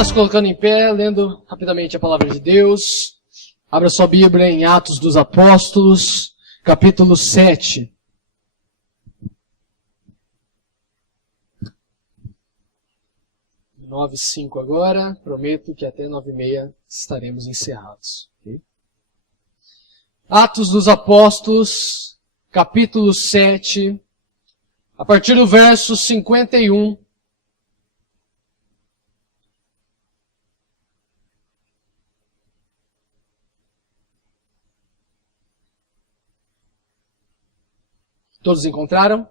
está se colocando em pé, lendo rapidamente a palavra de Deus. Abra sua Bíblia em Atos dos Apóstolos, capítulo 7. Nove e 5 agora, prometo que até 9h30 estaremos encerrados. Okay? Atos dos Apóstolos, capítulo 7, a partir do verso 51. Todos encontraram?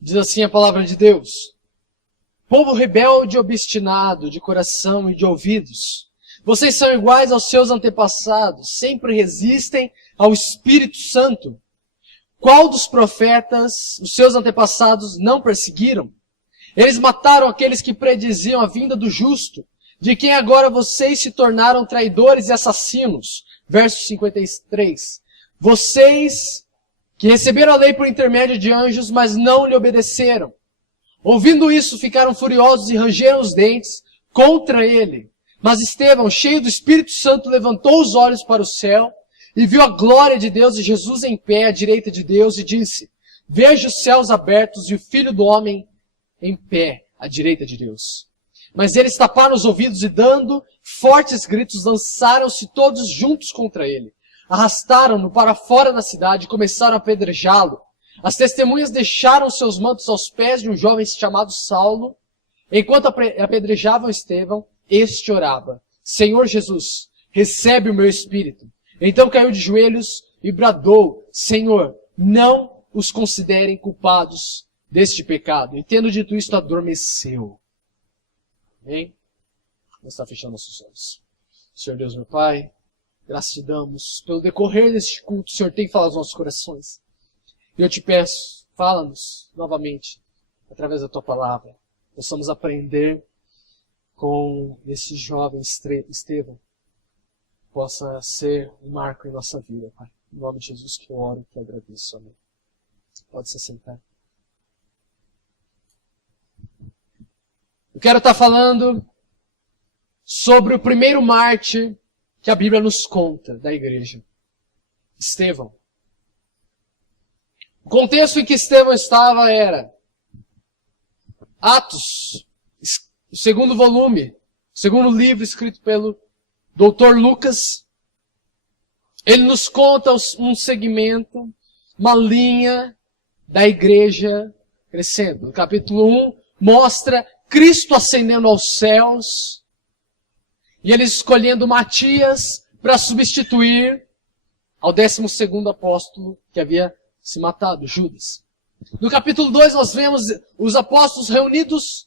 Diz assim a palavra de Deus: povo rebelde e obstinado, de coração e de ouvidos, vocês são iguais aos seus antepassados, sempre resistem ao Espírito Santo. Qual dos profetas os seus antepassados não perseguiram? Eles mataram aqueles que prediziam a vinda do justo, de quem agora vocês se tornaram traidores e assassinos. Verso 53. Vocês que receberam a lei por intermédio de anjos, mas não lhe obedeceram. Ouvindo isso, ficaram furiosos e rangeram os dentes contra ele. Mas Estevão, cheio do Espírito Santo, levantou os olhos para o céu e viu a glória de Deus e Jesus em pé à direita de Deus e disse: vejo os céus abertos e o Filho do Homem em pé à direita de Deus. Mas eles taparam os ouvidos e, dando fortes gritos, lançaram-se todos juntos contra ele. Arrastaram-no para fora da cidade e começaram a apedrejá-lo. As testemunhas deixaram seus mantos aos pés de um jovem chamado Saulo. Enquanto apedrejavam Estevão, este orava: Senhor Jesus, recebe o meu espírito. Então caiu de joelhos e bradou: Senhor, não os considerem culpados deste pecado. E tendo dito isto, adormeceu. Amém? Vamos estar fechando nossos olhos. Senhor Deus, meu Pai, graças te damos pelo decorrer deste culto. O Senhor tem falado aos nossos corações. E eu te peço, fala-nos novamente, através da tua palavra. Possamos aprender com esse jovem Estevão. Possa ser um marco em nossa vida, Pai. Em nome de Jesus que eu oro e que agradeço. Amém. Pode se sentar. Eu quero estar falando sobre o primeiro mártir que a Bíblia nos conta da igreja. Estevão. O contexto em que Estevão estava era Atos, o segundo volume, o segundo livro escrito pelo Dr. Lucas. Ele nos conta um segmento, uma linha da igreja crescendo. No capítulo 1 mostra Cristo ascendendo aos céus e ele escolhendo Matias para substituir ao 12º apóstolo que havia se matado, Judas. No capítulo 2 nós vemos os apóstolos reunidos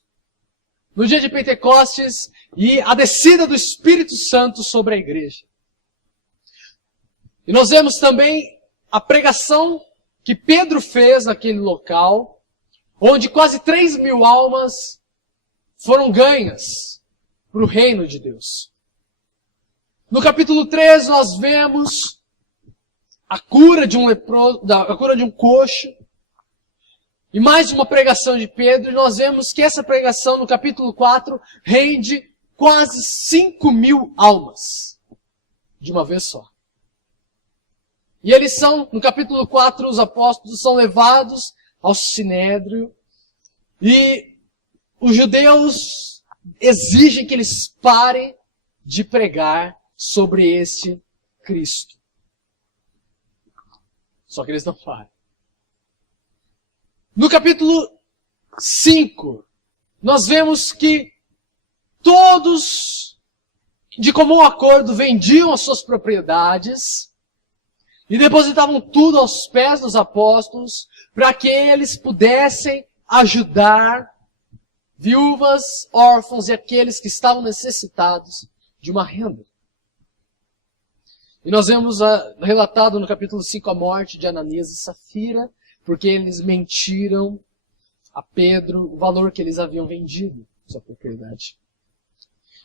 no dia de Pentecostes e a descida do Espírito Santo sobre a igreja. E nós vemos também a pregação que Pedro fez naquele local, onde quase 3.000 almas foram ganhas para o reino de Deus. No capítulo 3 nós vemos a cura de um leproso, a cura de um coxo, e mais uma pregação de Pedro, e nós vemos que essa pregação no capítulo 4 rende quase 5.000 almas de uma vez só. E eles são, no capítulo 4, os apóstolos são levados ao Sinédrio, e os judeus exigem que eles parem de pregar sobre este Cristo. Só que eles não param. No capítulo 5, nós vemos que todos, de comum acordo, vendiam as suas propriedades e depositavam tudo aos pés dos apóstolos para que eles pudessem ajudar viúvas, órfãos e aqueles que estavam necessitados de uma renda. E nós vemos relatado no capítulo 5 a morte de Ananias e Safira, porque eles mentiram a Pedro o valor que eles haviam vendido sua propriedade.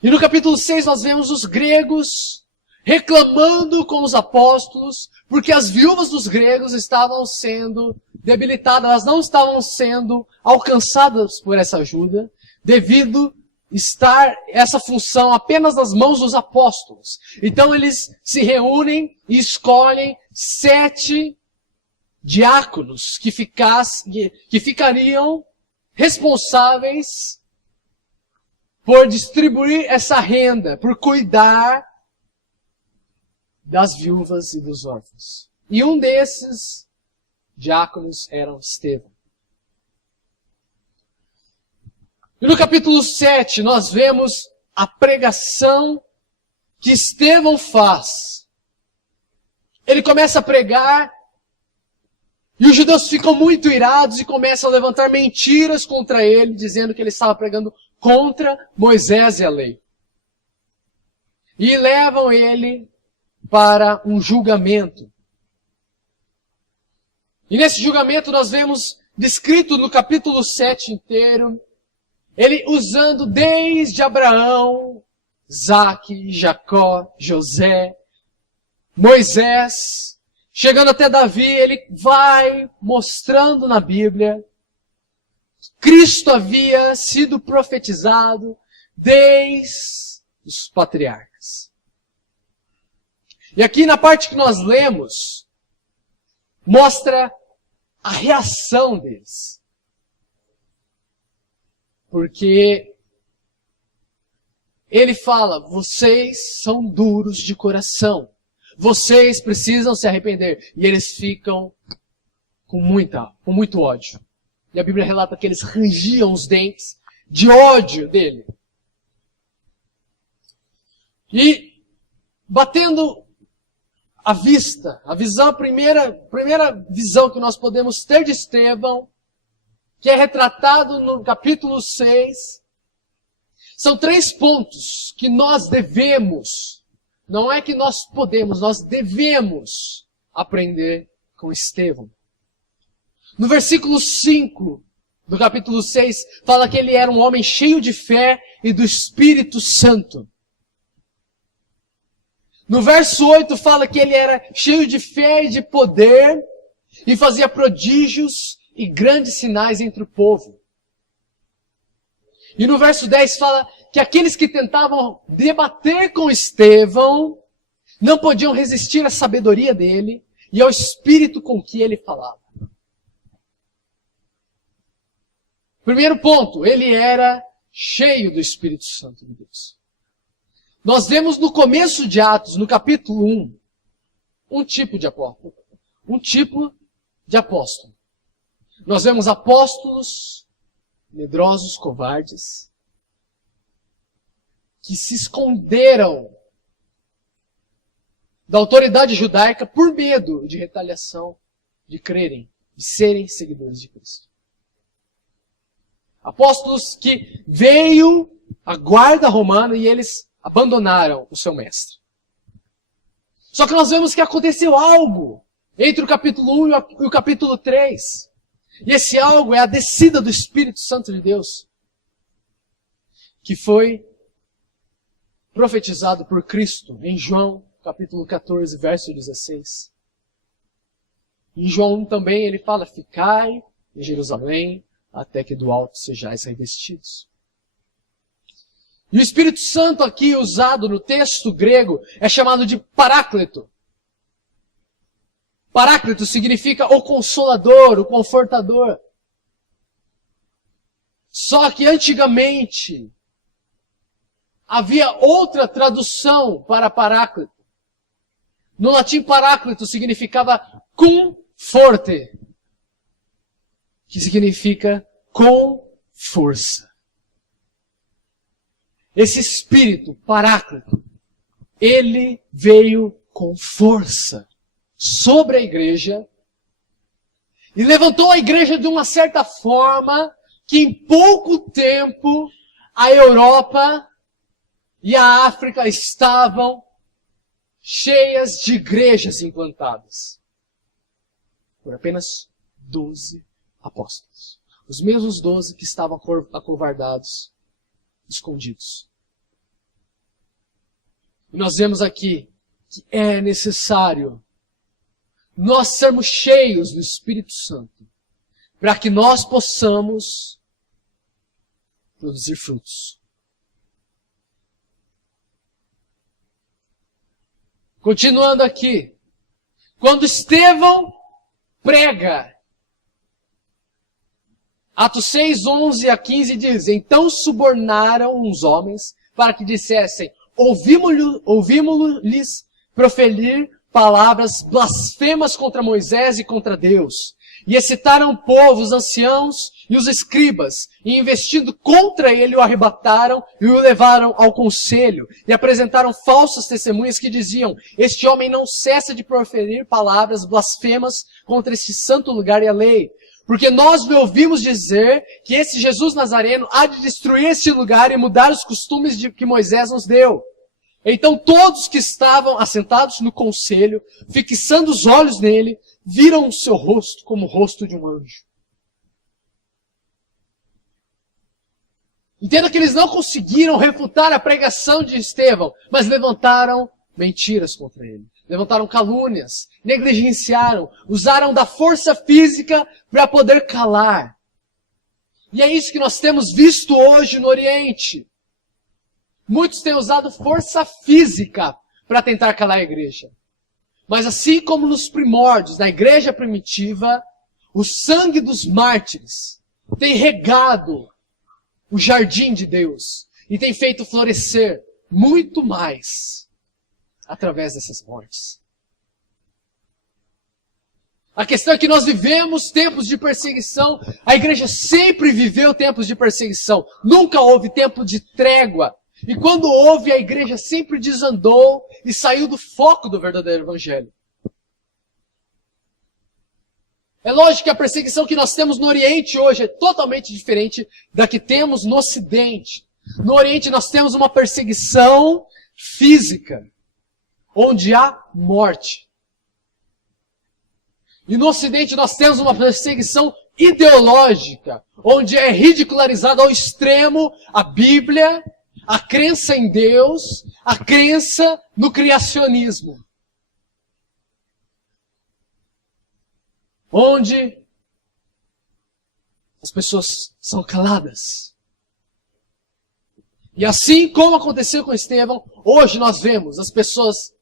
E no capítulo 6 nós vemos os gregos reclamando com os apóstolos, porque as viúvas dos gregos estavam sendo debilitadas, elas não estavam sendo alcançadas por essa ajuda, devido estar essa função apenas nas mãos dos apóstolos. Então eles se reúnem e escolhem 7 diáconos que ficariam responsáveis por distribuir essa renda, por cuidar das viúvas e dos órfãos. E um desses diáconos era Estevão. E no capítulo 7 nós vemos a pregação que Estevão faz. Ele começa a pregar e os judeus ficam muito irados e começam a levantar mentiras contra ele, dizendo que ele estava pregando contra Moisés e a lei. E levam ele para um julgamento. E nesse julgamento nós vemos descrito no capítulo 7 inteiro, ele usando desde Abraão, Isaque, Jacó, José, Moisés, chegando até Davi, ele vai mostrando na Bíblia que Cristo havia sido profetizado desde os patriarcas. E aqui na parte que nós lemos, mostra a reação deles. Porque ele fala, vocês são duros de coração. Vocês precisam se arrepender. E eles ficam com muito ódio. E a Bíblia relata que eles rangiam os dentes de ódio dele. E batendo a vista, a primeira visão que nós podemos ter de Estevão, que é retratado no capítulo 6, são 3 pontos que nós devemos, não é que nós podemos, nós devemos aprender com Estevão. No versículo 5 do capítulo 6, fala que ele era um homem cheio de fé e do Espírito Santo. No verso 8 fala que ele era cheio de fé e de poder e fazia prodígios e grandes sinais entre o povo. E no verso 10 fala que aqueles que tentavam debater com Estevão não podiam resistir à sabedoria dele e ao espírito com que ele falava. Primeiro ponto, ele era cheio do Espírito Santo de Deus. Nós vemos no começo de Atos, no capítulo 1, um tipo de apóstolo. Nós vemos apóstolos medrosos, covardes, que se esconderam da autoridade judaica por medo de retaliação, de crerem, de serem seguidores de Cristo. Apóstolos que veio a guarda romana e eles abandonaram o seu mestre. Só que nós vemos que aconteceu algo entre o capítulo 1 e o capítulo 3. E esse algo é a descida do Espírito Santo de Deus, que foi profetizado por Cristo em João, capítulo 14, verso 16. Em João 1 também ele fala, ficai em Jerusalém, até que do alto sejais revestidos. E o Espírito Santo aqui usado no texto grego é chamado de Paráclito. Paráclito significa o consolador, o confortador. Só que antigamente havia outra tradução para Paráclito. No latim, Paráclito significava cum forte, que significa com força. Esse Espírito, Paráclito, ele veio com força sobre a igreja e levantou a igreja de uma certa forma que em pouco tempo a Europa e a África estavam cheias de igrejas implantadas por apenas 12 apóstolos. Os mesmos 12 que estavam acovardados, escondidos. E nós vemos aqui que é necessário nós sermos cheios do Espírito Santo para que nós possamos produzir frutos. Continuando aqui. Quando Estevão prega, Atos 6, 11 a 15 diz: Então subornaram uns homens para que dissessem: Ouvimos-lhes proferir palavras blasfemas contra Moisés e contra Deus. E excitaram o povo, os anciãos e os escribas, e investindo contra ele o arrebataram e o levaram ao conselho. E apresentaram falsas testemunhas que diziam: Este homem não cessa de proferir palavras blasfemas contra este santo lugar e a lei. Porque nós lhe ouvimos dizer que esse Jesus Nazareno há de destruir este lugar e mudar os costumes que Moisés nos deu. Então todos que estavam assentados no conselho, fixando os olhos nele, viram o seu rosto como o rosto de um anjo. Entenda que eles não conseguiram refutar a pregação de Estevão, mas levantaram mentiras contra ele. Levantaram calúnias, negligenciaram, usaram da força física para poder calar. E é isso que nós temos visto hoje no Oriente. Muitos têm usado força física para tentar calar a igreja. Mas assim como nos primórdios, na igreja primitiva, o sangue dos mártires tem regado o jardim de Deus e tem feito florescer muito mais através dessas mortes. A questão é que nós vivemos tempos de perseguição. A igreja sempre viveu tempos de perseguição. Nunca houve tempo de trégua. E quando houve, a igreja sempre desandou e saiu do foco do verdadeiro evangelho. É lógico que a perseguição que nós temos no Oriente hoje é totalmente diferente da que temos no Ocidente. No Oriente nós temos uma perseguição física, onde há morte. E no Ocidente nós temos uma perseguição ideológica, onde é ridicularizado ao extremo a Bíblia, a crença em Deus, a crença no criacionismo. Onde as pessoas são caladas. E assim como aconteceu com Estevão, hoje nós vemos as pessoas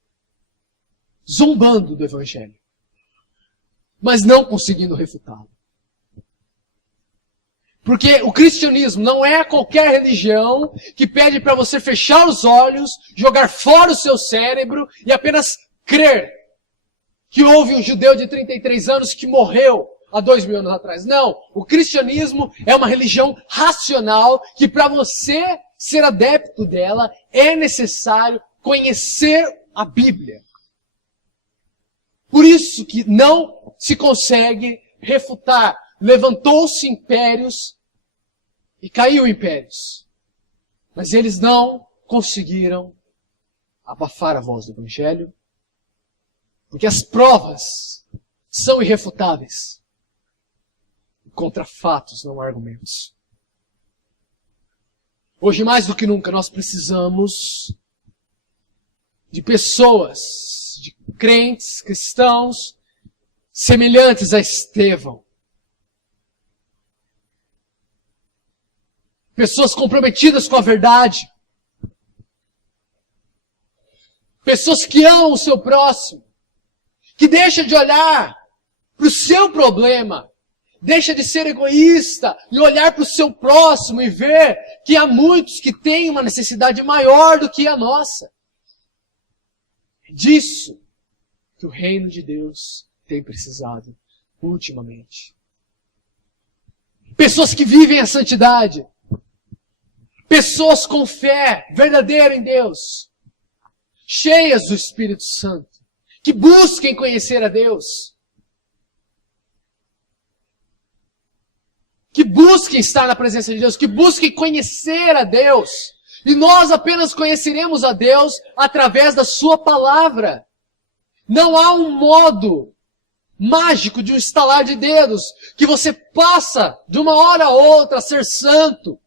zombando do Evangelho, mas não conseguindo refutá-lo. Porque o cristianismo não é qualquer religião que pede para você fechar os olhos, jogar fora o seu cérebro e apenas crer que houve um judeu de 33 anos que morreu há 2000 anos atrás. Não, o cristianismo é uma religião racional que para você ser adepto dela é necessário conhecer a Bíblia. Por isso que não se consegue refutar. Levantou-se impérios e caiu impérios. Mas eles não conseguiram abafar a voz do Evangelho, porque as provas são irrefutáveis. Contra fatos, não argumentos. Hoje, mais do que nunca, nós precisamos de pessoas, de crentes, cristãos, semelhantes a Estevão. Pessoas comprometidas com a verdade. Pessoas que amam o seu próximo. Que deixa de olhar para o seu problema. Deixa de ser egoísta e olhar para o seu próximo e ver que há muitos que têm uma necessidade maior do que a nossa. É disso que o reino de Deus tem precisado ultimamente. Pessoas que vivem a santidade. Pessoas com fé verdadeira em Deus. Cheias do Espírito Santo. Que busquem conhecer a Deus. Que busquem estar na presença de Deus. Que busquem conhecer a Deus. E nós apenas conheceremos a Deus através da sua palavra. Não há um modo mágico de um estalar de dedos que você passa de uma hora a outra a ser santo.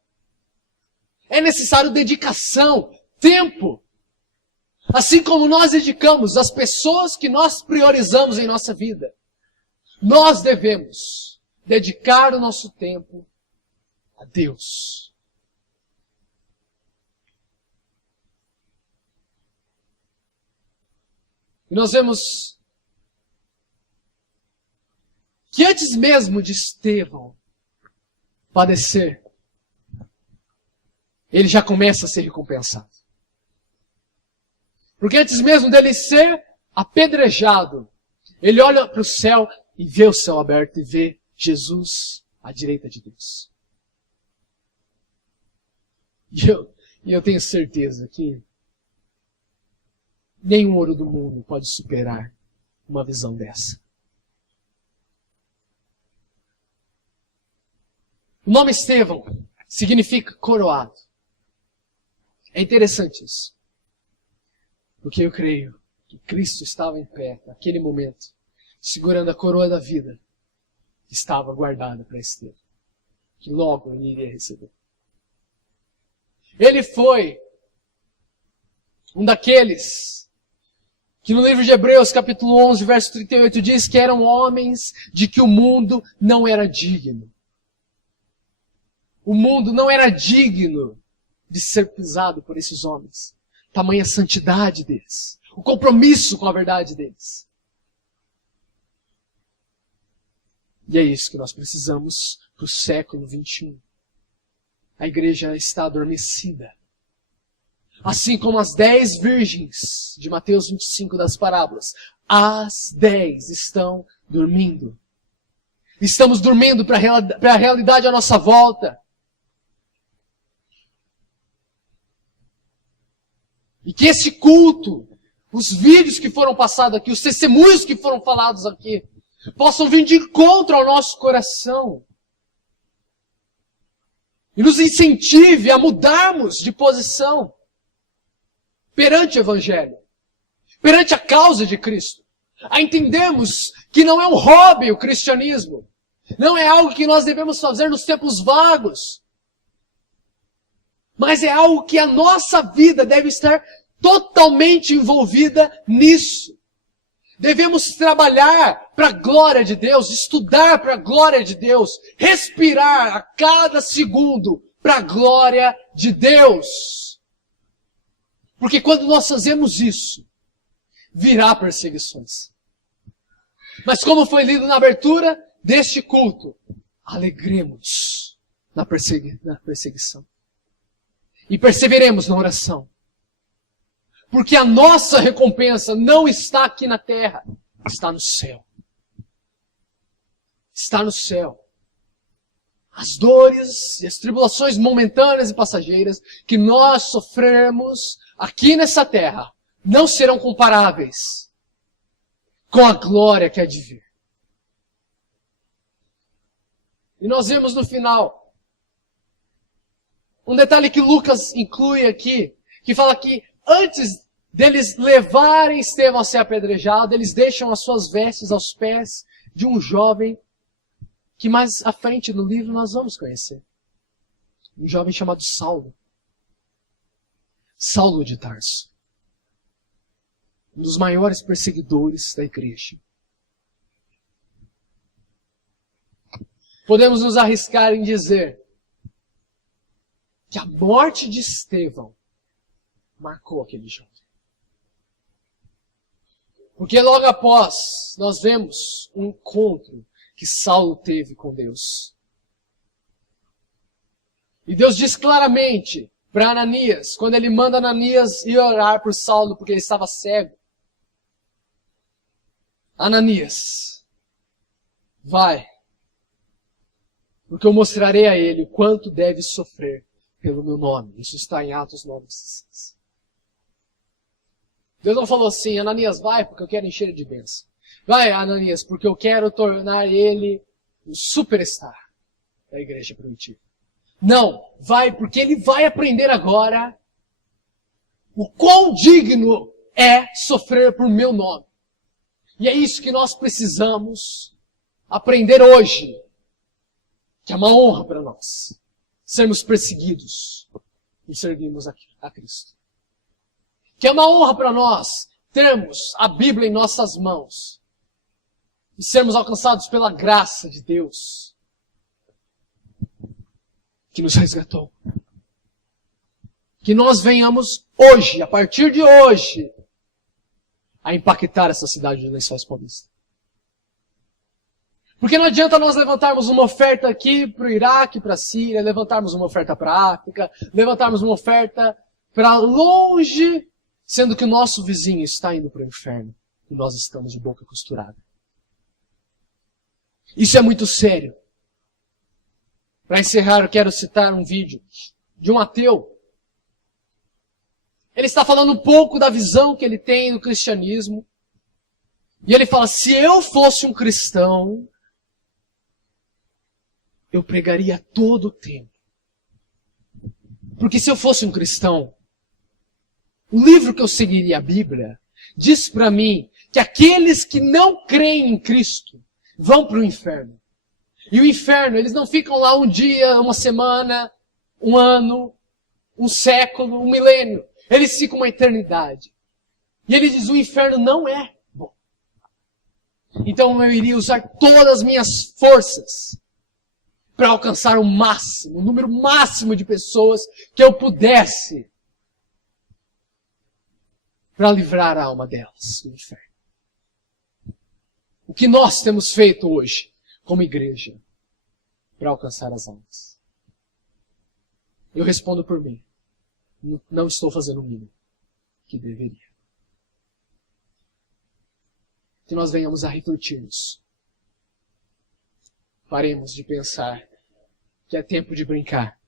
É necessário dedicação, tempo. Assim como nós dedicamos as pessoas que nós priorizamos em nossa vida, nós devemos dedicar o nosso tempo a Deus. E nós vemos que antes mesmo de Estevão padecer, ele já começa a ser recompensado. Porque antes mesmo dele ser apedrejado, ele olha para o céu e vê o céu aberto e vê Jesus à direita de Deus. E eu tenho certeza que nenhum ouro do mundo pode superar uma visão dessa. O nome Estevão significa coroado. É interessante isso. Porque eu creio que Cristo estava em pé, naquele momento, segurando a coroa da vida, que estava guardada para Estevão, que logo ele iria receber. Ele foi um daqueles que no livro de Hebreus, capítulo 11, verso 38, diz que eram homens de que o mundo não era digno. O mundo não era digno de ser pisado por esses homens. Tamanha santidade deles. O compromisso com a verdade deles. E é isso que nós precisamos para o século 21. A igreja está adormecida. Assim como as 10 virgens de Mateus 25 das parábolas. As 10 estão dormindo. Estamos dormindo para a realidade à nossa volta. E que esse culto, os vídeos que foram passados aqui, os testemunhos que foram falados aqui, possam vir de encontro ao nosso coração. E nos incentive a mudarmos de posição perante o Evangelho, perante a causa de Cristo. A entendermos que não é um hobby o cristianismo. Não é algo que nós devemos fazer nos tempos vagos. Mas é algo que a nossa vida deve estar totalmente envolvida nisso. Devemos trabalhar para a glória de Deus, estudar para a glória de Deus, respirar a cada segundo para a glória de Deus. Porque quando nós fazemos isso, virá perseguições. Mas como foi lido na abertura deste culto, alegremos na perseguição. E perseveremos na oração. Porque a nossa recompensa não está aqui na terra, está no céu. Está no céu. As dores e as tribulações momentâneas e passageiras que nós sofremos aqui nessa terra não serão comparáveis com a glória que há de vir. E nós vemos no final um detalhe que Lucas inclui aqui, que fala que antes deles levarem Estevão a ser apedrejado, eles deixam as suas vestes aos pés de um jovem que mais à frente no livro nós vamos conhecer. Um jovem chamado Saulo. Saulo de Tarso. Um dos maiores perseguidores da igreja. Podemos nos arriscar em dizer que a morte de Estevão marcou aquele jovem. Porque logo após, nós vemos um encontro que Saulo teve com Deus. E Deus diz claramente para Ananias, quando ele manda Ananias ir orar por Saulo, porque ele estava cego. Ananias, vai, porque eu mostrarei a ele o quanto deve sofrer pelo meu nome. Isso está em Atos 9:16. Deus não falou assim, Ananias, vai, porque eu quero encher ele de bênção. Vai, Ananias, porque eu quero tornar ele o superstar da igreja primitiva. Não, vai, porque ele vai aprender agora o quão digno é sofrer por meu nome. E é isso que nós precisamos aprender hoje. Que é uma honra para nós sermos perseguidos e servirmos a Cristo. que é uma honra para nós termos a Bíblia em nossas mãos e sermos alcançados pela graça de Deus que nos resgatou. Que nós venhamos hoje, a partir de hoje, a impactar essa cidade de Lençóis Paulista. Porque não adianta nós levantarmos uma oferta aqui para o Iraque, para a Síria, levantarmos uma oferta para a África, levantarmos uma oferta para longe, sendo que o nosso vizinho está indo para o inferno e nós estamos de boca costurada. Isso é muito sério. Para encerrar, eu quero citar um vídeo de um ateu. Ele está falando um pouco da visão que ele tem do cristianismo. E ele fala, se eu fosse um cristão, eu pregaria todo o tempo. Porque se eu fosse um cristão, o livro que eu seguiria, a Bíblia, diz para mim que aqueles que não creem em Cristo vão para o inferno. E o inferno, eles não ficam lá um dia, uma semana, um ano, um século, um milênio. Eles ficam uma eternidade. E ele diz, o inferno não é bom. Então eu iria usar todas as minhas forças para alcançar o máximo, o número máximo de pessoas que eu pudesse para livrar a alma delas do inferno. O que nós temos feito hoje, como igreja, para alcançar as almas? Eu respondo por mim. Não estou fazendo o mínimo que deveria. Que nós venhamos a refletir-nos. Paremos de pensar que é tempo de brincar.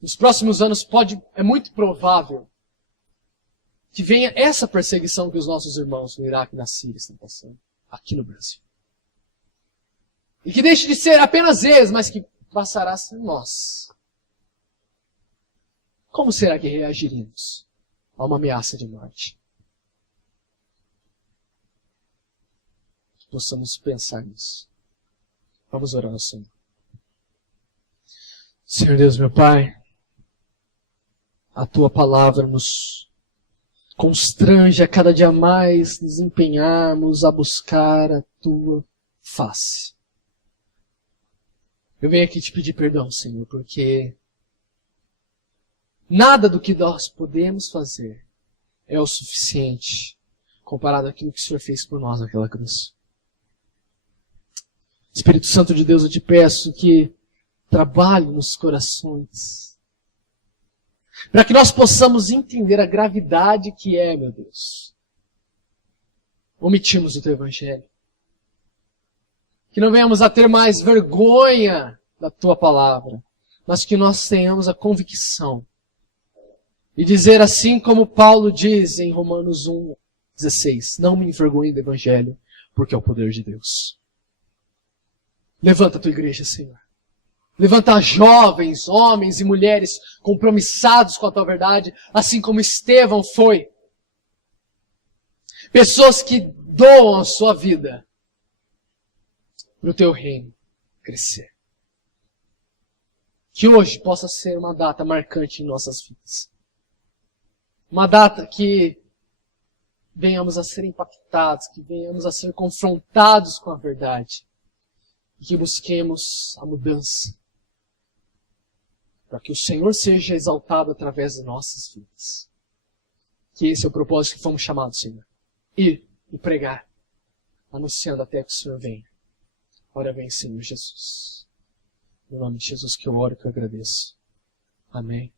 Nos próximos anos é muito provável que venha essa perseguição que os nossos irmãos no Iraque e na Síria estão passando aqui no Brasil. E que deixe de ser apenas eles, mas que passará a ser nós. Como será que reagiremos a uma ameaça de morte? Que possamos pensar nisso. Vamos orar ao Senhor. Senhor Deus, meu Pai, a Tua palavra nos constrange a cada dia mais nos empenharmos a buscar a Tua face. Eu venho aqui te pedir perdão, Senhor, porque nada do que nós podemos fazer é o suficiente comparado àquilo que o Senhor fez por nós naquela cruz. Espírito Santo de Deus, eu te peço que trabalhe nos corações, para que nós possamos entender a gravidade que é, meu Deus, omitirmos o Teu Evangelho. Que não venhamos a ter mais vergonha da Tua palavra, mas que nós tenhamos a convicção e dizer assim como Paulo diz em Romanos 1:16, não me envergonhe do Evangelho, porque é o poder de Deus. Levanta a Tua igreja, Senhor. Levanta jovens, homens e mulheres compromissados com a Tua verdade, assim como Estevão foi. Pessoas que doam a sua vida para o Teu reino crescer. Que hoje possa ser uma data marcante em nossas vidas. Uma data que venhamos a ser impactados, que venhamos a ser confrontados com a verdade. E que busquemos a mudança. Para que o Senhor seja exaltado através de nossas vidas. Que esse é o propósito que fomos chamados, Senhor. Ir e pregar, anunciando até que o Senhor venha. Ora vem, Senhor Jesus. No nome de Jesus que eu oro e que eu agradeço. Amém.